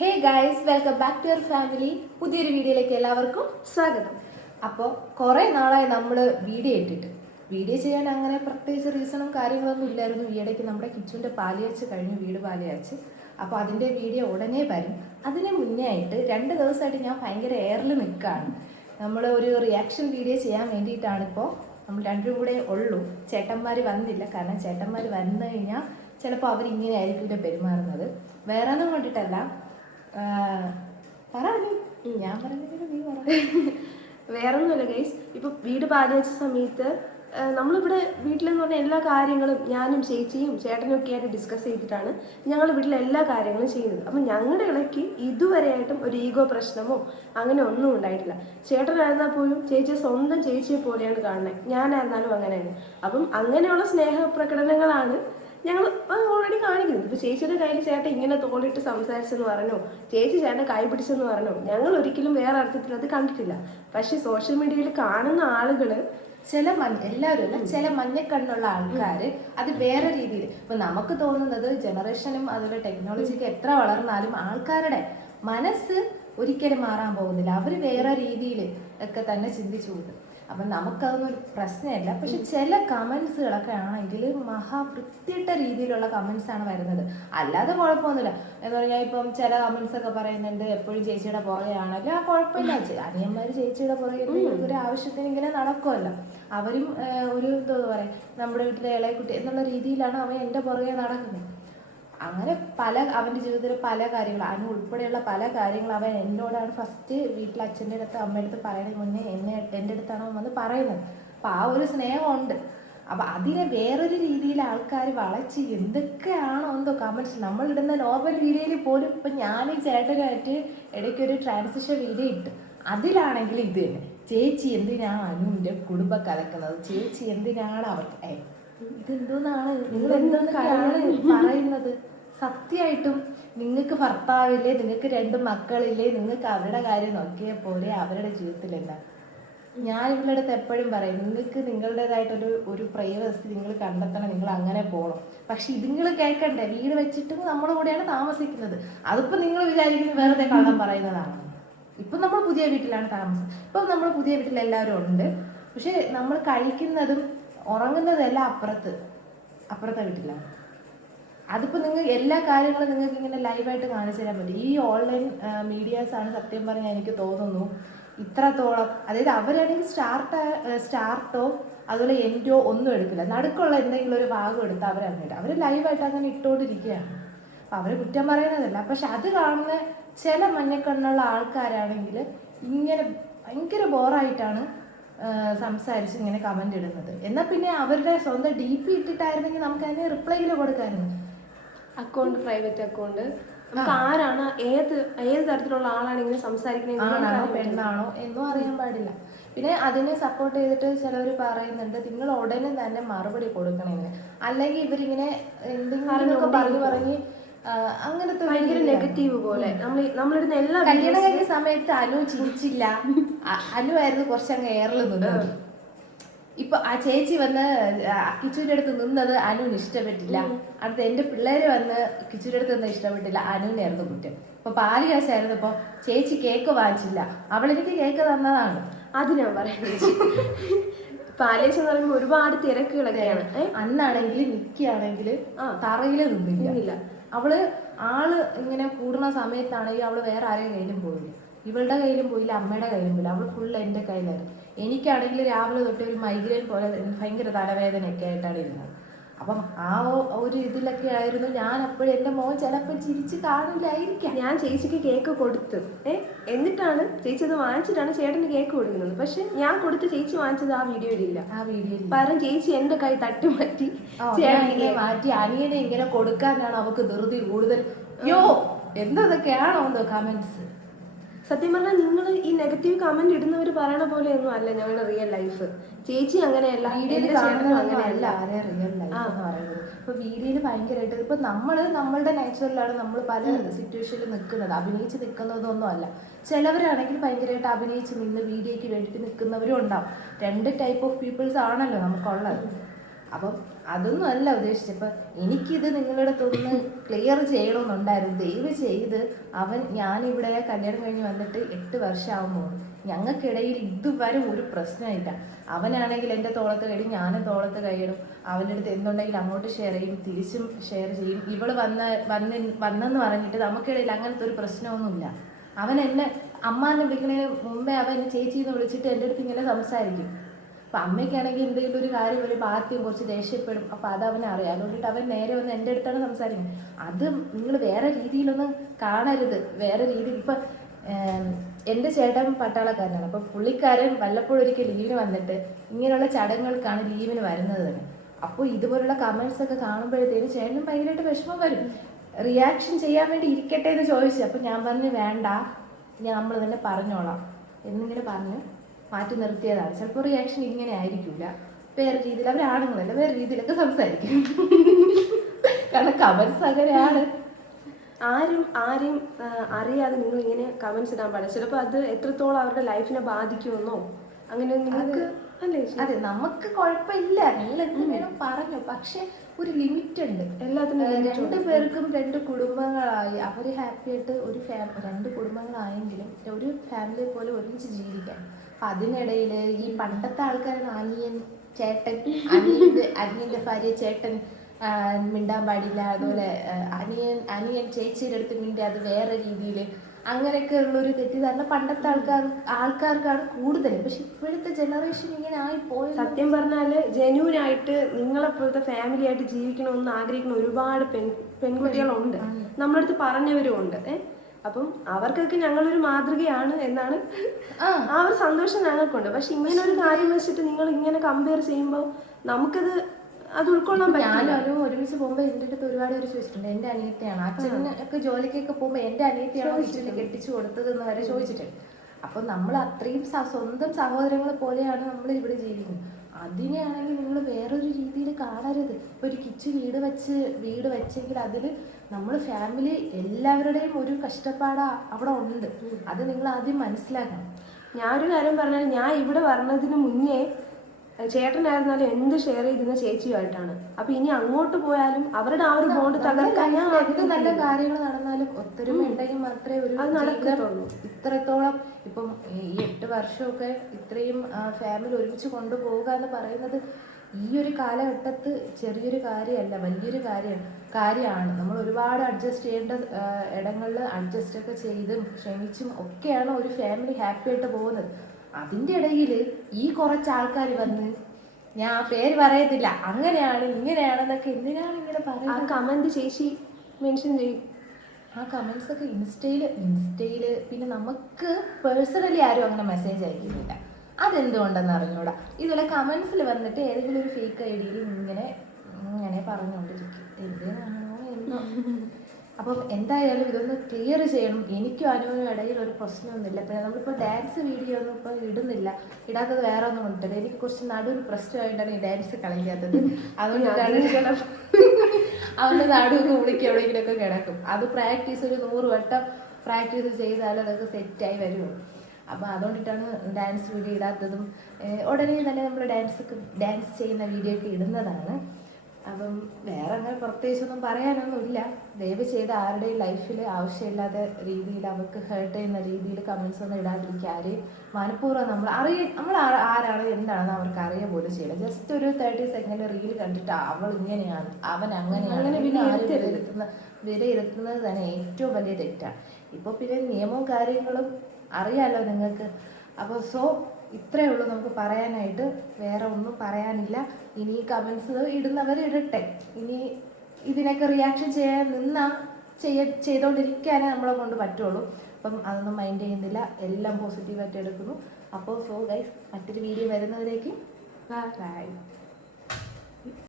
Hey guys, welcome back to your family. പുതിയൊരു വീഡിയോയിലേക്ക് എല്ലാവർക്കും സ്വാഗതം. അപ്പോൾ കുറേ നാളായി നമ്മൾ വീഡിയോ ചെയ്യാൻ അങ്ങനെ പ്രത്യേകിച്ച് റീസണും കാര്യങ്ങളൊന്നും ഇല്ലായിരുന്നു. ഈയിടയ്ക്ക് നമ്മുടെ കിച്ചുവിൻ്റെ പാലുകാച്ച് കഴിഞ്ഞു, വീട് പാലുകാച്ച്. അപ്പോൾ അതിൻ്റെ വീഡിയോ ഉടനെ വരും. അതിന് മുന്നേ ആയിട്ട് 2 ദിവസമായിട്ട് ഞാൻ ഭയങ്കര എയറിൽ നിൽക്കുകയാണ്. നമ്മൾ ഒരു റിയാക്ഷൻ വീഡിയോ ചെയ്യാൻ വേണ്ടിയിട്ടാണിപ്പോൾ നമ്മൾ രണ്ടും കൂടെ ഉള്ളൂ. ചേട്ടന്മാർ വന്നില്ല, കാരണം ചേട്ടന്മാർ വന്നു കഴിഞ്ഞാൽ ചിലപ്പോൾ അവരിങ്ങനെ ആയിരിക്കും ഇവിടെ പെരുമാറുന്നത്. വേറെ ഒന്നും കൊണ്ടിട്ടല്ല. ഞാൻ പറഞ്ഞിട്ട് നീ പറ. വേറൊന്നുമല്ല ഗൈസ്, ഇപ്പൊ വീട് പാലുവെച്ച സമയത്ത് നമ്മളിവിടെ വീട്ടിലെന്ന് പറഞ്ഞാൽ എല്ലാ കാര്യങ്ങളും ഞാനും ചേച്ചിയും ചേട്ടനും ഒക്കെ ആയിട്ട് ഡിസ്കസ് ചെയ്തിട്ടാണ് ഞങ്ങൾ വീട്ടിലെ എല്ലാ കാര്യങ്ങളും ചെയ്യുന്നത്. അപ്പം ഞങ്ങളുടെ ഇടയ്ക്ക് ഇതുവരെയായിട്ടും ഒരു ഈഗോ പ്രശ്നമോ അങ്ങനെ ഒന്നും ഉണ്ടായിട്ടില്ല. ചേട്ടനായിരുന്നാൽ പോലും ചേച്ചിയെ സ്വന്തം ചേച്ചിയെ പോലെയാണ് കാണുന്നത്, ഞാനായിരുന്നാലും അങ്ങനെയാണ്. അപ്പം അങ്ങനെയുള്ള സ്നേഹ പ്രകടനങ്ങളാണ് ഞങ്ങൾ ഓൾറെഡി കാണിക്കുന്നത്. ഇപ്പൊ ചേച്ചിയുടെ കയ്യിൽ ചേട്ടൻ ഇങ്ങനെ തോളിട്ട് സംസാരിച്ചെന്ന് പറഞ്ഞോ, ചേച്ചി ചേട്ടനെ കൈ പിടിച്ചെന്ന് പറഞ്ഞോ, ഞങ്ങൾ ഒരിക്കലും വേറെ അർത്ഥത്തിൽ അത് കണ്ടിട്ടില്ല. പക്ഷെ സോഷ്യൽ മീഡിയയിൽ കാണുന്ന ആളുകള് എല്ലാവരും അല്ല, ചില മഞ്ഞക്കണ്ണുള്ള ആൾക്കാർ അത് വേറെ രീതിയിൽ. ഇപ്പൊ നമുക്ക് തോന്നുന്നത് ജനറേഷനും അതുപോലെ ടെക്നോളജിക്ക് എത്ര വളർന്നാലും ആൾക്കാരുടെ മനസ്സ് ഒരിക്കലും മാറാൻ പോകുന്നില്ല. അവർ വേറെ രീതിയിൽ ഒക്കെ തന്നെ ചിന്തിച്ചു പോകും. അപ്പം നമുക്കതൊന്നും ഒരു പ്രശ്നമല്ല. പക്ഷെ ചില കമൻസുകളൊക്കെ ആണെങ്കിൽ മഹാവൃത്തിയിട്ട രീതിയിലുള്ള കമൻസാണ് വരുന്നത്. അല്ലാതെ കുഴപ്പമൊന്നുമില്ല. എന്ന് പറഞ്ഞാൽ ഇപ്പം ചില കമൻസൊക്കെ പറയുന്നുണ്ട് എപ്പോഴും ചേച്ചിയുടെ പുറകെയാണല്ലോ. ആ കുഴപ്പമില്ല, അനിയന്മാർ ചേച്ചിയുടെ പുറകെ ഒരു ആവശ്യത്തിന് ഇങ്ങനെ നടക്കുമല്ലോ. അവരും ഒരു എന്താ പറയുക, നമ്മുടെ വീട്ടിലെ ഇളയക്കുട്ടി എന്നുള്ള രീതിയിലാണ് അവൻ എൻ്റെ പുറകെ നടക്കുന്നത്. അങ്ങനെ അവൻ്റെ ജീവിതത്തിൽ പല കാര്യങ്ങൾ, അനു ഉൾപ്പെടെയുള്ള പല കാര്യങ്ങൾ അവൻ എന്നോടാണ് ഫസ്റ്റ് വീട്ടിൽ അച്ഛൻ്റെ അടുത്ത് അമ്മയുടെ അടുത്ത് പറയുന്നതിന് മുന്നേ എൻ്റെ അടുത്താണ് വന്ന് പറയുന്നത്. അപ്പം ആ ഒരു സ്നേഹമുണ്ട്. അപ്പം അതിനെ വേറൊരു രീതിയിൽ ആൾക്കാർ വളച്ച് എന്തൊക്കെയാണോ എന്തോ കമൻസ് നമ്മളിടുന്ന നോർമൽ വീഡിയോയിൽ പോലും. ഇപ്പം ഞാനും ചേട്ടനായിട്ട് ഇടയ്ക്കൊരു ട്രാൻസിഷൻ വീഡിയോ ഇട്ട്, അതിലാണെങ്കിൽ ഇത് തന്നെ, ചേച്ചി എന്തിനാണ് അനുവിൻ്റെ കുടുംബം കലക്കുന്നത്, ചേച്ചി എന്തിനാണ് അവർക്ക് ഇതെന്തോന്നാണ് നിങ്ങൾ എന്തൊക്കെയാണ് പറയുന്നത്. സത്യമായിട്ടും നിങ്ങൾക്ക് ഭർത്താവില്ലേ, നിങ്ങൾക്ക് 2 മക്കളില്ലേ, നിങ്ങൾക്ക് അവരുടെ കാര്യം നോക്കിയാൽ പോലെ അവരുടെ ജീവിതത്തിൽ എന്താ. ഞാൻ ഇവരുടെ അടുത്ത് എപ്പോഴും പറയും, നിങ്ങൾക്ക് നിങ്ങളുടേതായിട്ടൊരു പ്രൈവസി നിങ്ങൾ കണ്ടെത്തണം, നിങ്ങൾ അങ്ങനെ പോകണം. പക്ഷെ ഇത് നിങ്ങൾ കേൾക്കണ്ടേ, വീട് വെച്ചിട്ടും നമ്മുടെ കൂടെയാണ് താമസിക്കുന്നത്. അതിപ്പോൾ നിങ്ങൾ വിചാരിക്കുന്നത് വെറുതെ കള്ളം പറയുന്നതാണ്. ഇപ്പം നമ്മൾ പുതിയ വീട്ടിലാണ് താമസം. ഇപ്പം നമ്മൾ പുതിയ വീട്ടിൽ എല്ലാവരും ഉണ്ട്. പക്ഷെ നമ്മൾ കഴിക്കുന്നതും ഉറങ്ങുന്നതെല്ലാം അപ്പുറത്തെ വീട്ടിലാണ്. അതിപ്പോൾ നിങ്ങൾ എല്ലാ കാര്യങ്ങളും നിങ്ങൾക്ക് ഇങ്ങനെ ലൈവായിട്ട് കാണിച്ചു തരാൻ പറ്റും. ഈ ഓൺലൈൻ മീഡിയാസാണ് സത്യം പറഞ്ഞാൽ എനിക്ക് തോന്നുന്നു ഇത്രത്തോളം. അതായത് അവരാണെങ്കിൽ സ്റ്റാർട്ടോ അതുപോലെ എൻഡോ ഒന്നും എടുക്കില്ല, നടുക്കുള്ള എന്തെങ്കിലും ഒരു ഭാഗം എടുത്ത് അവരങ്ങനെ അവർ ലൈവായിട്ട് അങ്ങനെ ഇട്ടുകൊണ്ടിരിക്കുകയാണ്. അപ്പം അവരെ കുറ്റം പറയുന്നതല്ല. പക്ഷെ അത് കാണുന്ന ചില മഞ്ഞക്കണ്ണുള്ള ആൾക്കാരാണെങ്കിൽ ഇങ്ങനെ ഭയങ്കര ബോറായിട്ടാണ് സംസാരിച്ച് ഇങ്ങനെ കമൻ്റ് ഇടുന്നത്. എന്നാൽ പിന്നെ അവരുടെ സ്വന്തം DP ഇട്ടിട്ടായിരുന്നെങ്കിൽ നമുക്ക് അതിന് റിപ്ലൈയിൽ കൊടുക്കാമായിരുന്നു. അക്കൗണ്ട്, പ്രൈവറ്റ് അക്കൗണ്ട്, നമുക്ക് ആരാണ് ഏത് തരത്തിലുള്ള ആളാണ് ഇങ്ങനെ സംസാരിക്കുന്നത്, ആണാണോ പെണ്ണാണോ എന്നും അറിയാൻ പാടില്ല. പിന്നെ അതിനെ സപ്പോർട്ട് ചെയ്തിട്ട് ചിലവർ പറയുന്നുണ്ട് നിങ്ങൾ ഉടനെ തന്നെ മറുപടി കൊടുക്കണമെന്ന്, അല്ലെങ്കിൽ ഇവരിങ്ങനെ എന്തെങ്കിലും പറഞ്ഞ് അങ്ങനത്തെ ഭയങ്കര നെഗറ്റീവ് പോലെ നമ്മളിടുന്ന എല്ലാ. കല്യാണം കഴിഞ്ഞ സമയത്ത് അനു ചിരിച്ചില്ല, അനു ആയിരുന്നു കുറച്ചങ്ങ് എയറിൽ നിന്നത്. ഇപ്പൊ ആ ചേച്ചി വന്ന് കിച്ചുവിന്റെ അടുത്ത് നിന്നത് അനുവിന് ഇഷ്ടപ്പെട്ടില്ല. അടുത്ത് എന്റെ പിള്ളേര് വന്ന് കിച്ചുവിന്റെ അടുത്ത് നിന്ന് ഇഷ്ടപ്പെട്ടില്ല, അനുവിനായിരുന്നു കുറ്റം. ഇപ്പൊ പാല് കാശായിരുന്നു, ഇപ്പൊ ചേച്ചി കേക്ക് വാങ്ങിച്ചില്ല, അവളെനിക്ക് കേക്ക് തന്നതാണ്. അത് ഞാൻ പറയുന്നത് പാലേശം എന്ന് പറയുമ്പോൾ ഒരുപാട് തിരക്കുകളൊക്കെയാണ്. അന്നാണെങ്കിൽ നിക്കാണെങ്കിൽ തറയിൽ നിന്നില്ല. അവള് ഇങ്ങനെ കൂടുന്ന സമയത്താണെങ്കിൽ അവള് വേറെ ആരെയും കയ്യിലും പോയില്ല, ഇവളുടെ കയ്യിലും പോയില്ല, അമ്മയുടെ കയ്യിലും പോയില്ല. അവൾ ഫുൾ എൻ്റെ കയ്യിലായിരുന്നു. എനിക്കാണെങ്കിൽ രാവിലെ തൊട്ട് ഒരു മൈഗ്രെയിൻ പോലെ ഭയങ്കര തലവേദനയൊക്കെ ആയിട്ടാണ് ഇരുന്നത്. അപ്പം ആ ഒരു ഇതിലൊക്കെ ആയിരുന്നു ഞാൻ. അപ്പോഴും എൻ്റെ മോൻ ചിലപ്പോൾ ചിരിച്ച് കാണില്ലായിരിക്കാം. ഞാൻ ചേച്ചിക്ക് കേക്ക് കൊടുത്ത് എന്നിട്ടാണ് ചേച്ചി അത് വാങ്ങിച്ചിട്ടാണ് ചേട്ടന് കേക്ക് കൊടുക്കുന്നത്. പക്ഷെ ഞാൻ കൊടുത്ത് ചേച്ചി വാങ്ങിച്ചത് ആ വീഡിയോയിലില്ല. പകരം ചേച്ചി എൻ്റെ കൈ തട്ടി മാറ്റി അനിയനെ ഇങ്ങനെ കൊടുക്കാനാണ് അവക്ക് ധൃതി കൂടുതൽ. എന്തൊക്കെയാണോ എന്തോ കമന്റ്സ്. സത്യം പറഞ്ഞാൽ നിങ്ങൾ ഈ നെഗറ്റീവ് കമന്റ് ഇടുന്നവർ പറയണ പോലെയൊന്നും അല്ല ഞങ്ങളുടെ റിയൽ ലൈഫ്. ചേച്ചി അങ്ങനെയല്ല, വീഡിയോയിൽ കാണുന്നതല്ല ആരെ റിയൽ ലൈഫ് എന്ന് പറയുന്നത്. ഇപ്പൊ വീഡിയോയിൽ ഭയങ്കരമായിട്ട് ഇപ്പൊ നമ്മളുടെ നാച്ചുറലാണ് നമ്മൾ പല സിറ്റുവേഷനിൽ നിൽക്കുന്നത്, അഭിനയിച്ച് നിൽക്കുന്നതൊന്നും അല്ല. ചിലവരാണെങ്കിൽ ഭയങ്കരമായിട്ട് അഭിനയിച്ച് നിന്ന് വീഡിയോയ്ക്ക് വേണ്ടിയിട്ട് നിൽക്കുന്നവരും ഉണ്ടാവും. 2 ടൈപ്പ് ഓഫ് പീപ്പിൾസ് ആണല്ലോ നമുക്കുള്ളത്. അപ്പം അതൊന്നും അല്ല ഉദ്ദേശിച്ചത്. ഇപ്പം എനിക്കിത് നിങ്ങളുടെ അടുത്തൊന്ന് ക്ലിയർ ചെയ്യണമെന്നുണ്ടായിരുന്നു. ദയവ് ചെയ്ത് ഞാനിവിടെ കല്യാണം കഴിഞ്ഞ് വന്നിട്ട് 8 വർഷമാകുമ്പോൾ ഞങ്ങൾക്കിടയിൽ ഇതുവരെ ഒരു പ്രശ്നമില്ല. അവനാണെങ്കിൽ എൻ്റെ തോളത്ത് കഴിയും, ഞാനും തോളത്ത് കഴിയണം. അവൻ്റെ അടുത്ത് എന്തുണ്ടെങ്കിലും അങ്ങോട്ട് ഷെയർ ചെയ്യും, തിരിച്ചും ഷെയർ ചെയ്യും. ഇവള് വന്നെന്ന് പറഞ്ഞിട്ട് നമുക്കിടയിൽ അങ്ങനത്തെ ഒരു പ്രശ്നമൊന്നുമില്ല. അവൻ എന്നെ അമ്മാന്ന് വിളിക്കുന്നതിന് മുമ്പേ അവൻ എന്നെ ചേച്ചിന്ന് വിളിച്ചിട്ട് എൻ്റെ അടുത്ത് ഇങ്ങനെ സംസാരിക്കും. അപ്പം അമ്മയ്ക്കാണെങ്കിൽ എന്തെങ്കിലും ഒരു കാര്യം വരുമ്പോൾ ആദ്യം കുറച്ച് ദേഷ്യപ്പെടും. അപ്പം അത് അവനറിയാം. അതുകൊണ്ടിട്ട് അവൻ നേരെ വന്ന് എൻ്റെ അടുത്താണ് സംസാരിക്കുന്നത്. അത് നിങ്ങൾ വേറെ രീതിയിലൊന്നും കാണരുത്. വേറെ രീതിയിൽ ഇപ്പം എൻ്റെ ചേട്ടൻ പട്ടാളക്കാരനാണ്. അപ്പം പുള്ളിക്കാരൻ വല്ലപ്പോഴും ഒരിക്കൽ ലീവിന് വന്നിട്ട് ഇങ്ങനെയുള്ള ചടങ്ങുകൾക്കാണ് ലീവിന് വരുന്നത് തന്നെ. അപ്പോൾ ഇതുപോലുള്ള കമൻസ് ഒക്കെ കാണുമ്പോഴത്തേനും ചേട്ടനും ഭയങ്കരമായിട്ട് വിഷമം വരും. റിയാക്ഷൻ ചെയ്യാൻ വേണ്ടി ഇരിക്കട്ടെ എന്ന് ചോദിച്ചു. അപ്പം ഞാൻ പറഞ്ഞു വേണ്ട, നമ്മൾ തന്നെ പറഞ്ഞോളാം എന്നിങ്ങനെ പറഞ്ഞ് മാറ്റി നിർത്തിയതാണ്. ചിലപ്പോൾ റിയാക്ഷൻ ഇങ്ങനെ ആയിരിക്കില്ല, വേറെ രീതിയിൽ. അവരാണുങ്ങളല്ല, വേറെ രീതിയിലൊക്കെ സംസാരിക്കും. കാരണം കമൻസ് അങ്ങനെയാണ്. ആരും അറിയാതെ നിങ്ങൾ ഇങ്ങനെ കമന്റ്സ് ഇടാൻ പാടില്ല. ചിലപ്പോൾ അത് എത്രത്തോളം അവരുടെ ലൈഫിനെ ബാധിക്കുമെന്നോ അങ്ങനെ നിങ്ങൾക്ക് അല്ലേ? അതെ, നമുക്ക് കുഴപ്പമില്ല, നിങ്ങൾ എന്ത് വേണം പറഞ്ഞു. പക്ഷെ ഒരു ലിമിറ്റ് ഉണ്ട് എല്ലാത്തിനും. 2 പേർക്കും 2 കുടുംബങ്ങളായി അവർ ഹാപ്പി ആയിട്ട് ഒരു 2 കുടുംബങ്ങളായെങ്കിലും ഒരു ഫാമിലിയെ പോലെ ഒരുമിച്ച് ജീവിക്കാം. അതിനിടയിൽ ഈ പണ്ടത്തെ ആൾക്കാരാണ് അനിയൻ ചേട്ടൻ, അനിയന്റെ ഭാര്യ ചേട്ടൻ മിണ്ടാൻ പാടില്ല, അതുപോലെ അനിയൻ ചേച്ചിയുടെ അടുത്ത് മിണ്ടി അത് വേറെ രീതിയിൽ, അങ്ങനെയൊക്കെ ഉള്ളൊരു തെറ്റിദ്ധാരണ പണ്ടത്തെ ആൾക്കാർക്കാണ് കൂടുതലും. പക്ഷെ ഇപ്പോഴത്തെ ജനറേഷൻ ഇങ്ങനെ ആയിപ്പോയി. സത്യം പറഞ്ഞാല് ജെന്യൂനായിട്ട് നിങ്ങളെപ്പോലത്തെ ഫാമിലി ആയിട്ട് ജീവിക്കണമെന്ന് ആഗ്രഹിക്കുന്ന ഒരുപാട് പെൺകുട്ടികളുണ്ട്, നമ്മുടെ അടുത്ത് പറഞ്ഞവരും ഉണ്ട്. അപ്പം അവർക്കൊക്കെ ഞങ്ങളൊരു മാതൃകയാണ് എന്നാണ് ആ ഒരു സന്തോഷം ഞങ്ങൾക്കുണ്ട്. പക്ഷെ ഇങ്ങനെ ഒരു കാര്യം വെച്ചിട്ട് നിങ്ങൾ ഇങ്ങനെ കമ്പയർ ചെയ്യുമ്പോൾ നമുക്കത് അത് ഉൾക്കൊള്ളാൻ പറ്റും. ഞാനും ഒരുമിച്ച് പോകുമ്പോൾ എൻ്റെ അടുത്ത് ഒരുപാട് പേര് ചോദിച്ചിട്ടുണ്ട്. എൻ്റെ അനിയത്തിയാണ്, അച്ഛനൊക്കെ ജോലിക്കൊക്കെ പോകുമ്പോൾ എൻ്റെ അനിയത്തിയാണോ വീട്ടിൽ കെട്ടിച്ചു കൊടുത്തതെന്ന് വരെ ചോദിച്ചിട്ടുണ്ട്. അപ്പോൾ നമ്മൾ അത്രയും സ്വന്തം സഹോദരങ്ങളെ പോലെയാണ് നമ്മൾ ഇവിടെ ജീവിക്കുന്നത്. അതിനെയാണെങ്കിൽ നിങ്ങൾ വേറൊരു രീതിയിൽ കാണരുത്. ഇപ്പോൾ ഒരു കിച്ച് വീട് വെച്ചെങ്കിൽ അതിൽ നമ്മൾ ഫാമിലി എല്ലാവരുടെയും ഒരു കഷ്ടപ്പാട് അവിടെ ഉണ്ട്. അത് നിങ്ങൾ ആദ്യം മനസ്സിലാക്കണം. ഞാനൊരു കാര്യം പറഞ്ഞാൽ, ഞാൻ ഇവിടെ വരുന്നതിന് മുന്നേ ചേട്ടനായിരുന്നാലും എന്ത് ഷെയർ ചെയ്തിരുന്ന ചേച്ചിയുമായിട്ടാണ്. അപ്പൊ ഇനി അങ്ങോട്ട് പോയാലും അവരുടെ ആ ഒരു ബോണ്ട് തകർക്കാൻ എന്ത് നല്ല കാര്യങ്ങൾ നടന്നാലും ഒത്തൊരുമ ഉണ്ടെങ്കിൽ മാത്രമേ ഒരു നടക്കത്തുള്ളൂ. ഇത്രത്തോളം ഇപ്പം ഈ 8 വർഷമൊക്കെ ഇത്രയും ഫാമിലി ഒരുമിച്ച് കൊണ്ടുപോവുക എന്ന് പറയുന്നത് ഈ ഒരു കാലഘട്ടത്ത് ചെറിയൊരു കാര്യമല്ല, വലിയൊരു കാര്യമാണ്. നമ്മൾ ഒരുപാട് അഡ്ജസ്റ്റ് ചെയ്യേണ്ട ഇടങ്ങളിൽ അഡ്ജസ്റ്റ് ഒക്കെ ചെയ്തും ക്ഷമിച്ചും ഒക്കെയാണ് ഒരു ഫാമിലി ഹാപ്പി ആയിട്ട് പോകുന്നത്. അതിൻ്റെ ഇടയിൽ ഈ കുറച്ച് ആൾക്കാർ വന്ന്, ഞാൻ പേര് പറയത്തില്ല, അങ്ങനെയാണ് ഇങ്ങനെയാണെന്നൊക്കെ എന്തിനാണ് ഇങ്ങനെ പറയുന്നത്? കമന്റ് ചേച്ചി മെൻഷൻ ചെയ്യും. ആ കമന്റ്സ് ഒക്കെ ഇൻസ്റ്റയില് പിന്നെ നമുക്ക് പേഴ്സണലി ആരും അങ്ങനെ മെസ്സേജ് അയക്കുന്നില്ല. അതെന്തുകൊണ്ടെന്ന് അറിഞ്ഞൂടാ. ഇതുപോലെ കമന്റ്സിൽ വന്നിട്ട് ഏതെങ്കിലും ഒരു ഫേക്ക് ഐഡിയിൽ ഇങ്ങനെ പറഞ്ഞുകൊണ്ടിരിക്കും. എന്തിനാണോ എന്തോ. അപ്പം എന്തായാലും ഇതൊന്ന് ക്ലിയർ ചെയ്യണം. എനിക്കും അനുവിനും ഇടയിൽ ഒരു പ്രശ്നമൊന്നുമില്ല. പിന്നെ നമ്മളിപ്പോൾ ഡാൻസ് വീഡിയോ ഒന്നും ഇപ്പോൾ ഇടാത്തത് വേറെ ഒന്നും കൊണ്ടിട്ടില്ല. എനിക്ക് കുറച്ച് നടുവിന് പ്രശ്നമായിട്ടാണ് ഈ ഡാൻസ് കളിക്കാത്തത്. അതുകൊണ്ടാണ് അവൻ്റെ നടുവൊക്കെ വിളിക്കുക എവിടെയെങ്കിലുമൊക്കെ കിടക്കും. അത് പ്രാക്ടീസ് ഒരു 100 വട്ടം പ്രാക്ടീസ് ചെയ്താൽ അതൊക്കെ സെറ്റായി വരുമോ. അപ്പോൾ അതുകൊണ്ടിട്ടാണ് ഡാൻസ് വീഡിയോ ഇടാത്തതും. ഉടനെ തന്നെ നമ്മൾ ഡാൻസ് ചെയ്യുന്ന വീഡിയോ ഒക്കെ ഇടുന്നതാണ്. അപ്പം വേറെ അങ്ങനെ പ്രത്യേകിച്ചൊന്നും പറയാനൊന്നുമില്ല. ദയവ് ചെയ്ത് ആരുടെയും ലൈഫിൽ ആവശ്യമില്ലാത്ത രീതിയിൽ അവർക്ക് ഹേർട്ട് ചെയ്യുന്ന രീതിയിൽ കമൻസ് ഒന്നും ഇടാതിരിക്കുക. ആരെയും മനഃപൂർവ്വം നമ്മൾ ആരാണ് എന്താണെന്ന് അവർക്ക് അറിയുക പോലും ചെയ്യില്ല. ജസ്റ്റ് ഒരു 30 സെക്കൻഡ് റീൽ കണ്ടിട്ട് അവൾ ഇങ്ങനെയാണ് അവൻ അങ്ങനെയാണ് വിലയിരുത്തുന്നത് തന്നെ ഏറ്റവും വലിയ തെറ്റാണ്. ഇപ്പോൾ പിന്നെ നിയമവും കാര്യങ്ങളും അറിയാലോ നിങ്ങൾക്ക്. അപ്പോൾ ഇത്രയേ ഉള്ളൂ നമുക്ക് പറയാനായിട്ട്. വേറെ ഒന്നും പറയാനില്ല. ഇനി കമൻസ് ഇടുന്നവർ ഇടട്ടെ. ഇനി ഇതിനൊക്കെ റിയാക്ഷൻ ചെയ്യാൻ ചെയ്തുകൊണ്ടിരിക്കാനേ നമ്മളെ കൊണ്ട് പറ്റുള്ളൂ. അപ്പം അതൊന്നും മൈൻഡ് ചെയ്യുന്നില്ല, എല്ലാം പോസിറ്റീവായിട്ട് എടുക്കുന്നു. അപ്പോൾ ഗൈസ്, മറ്റൊരു വീഡിയോ വരുന്നവരേക്കും ബൈ.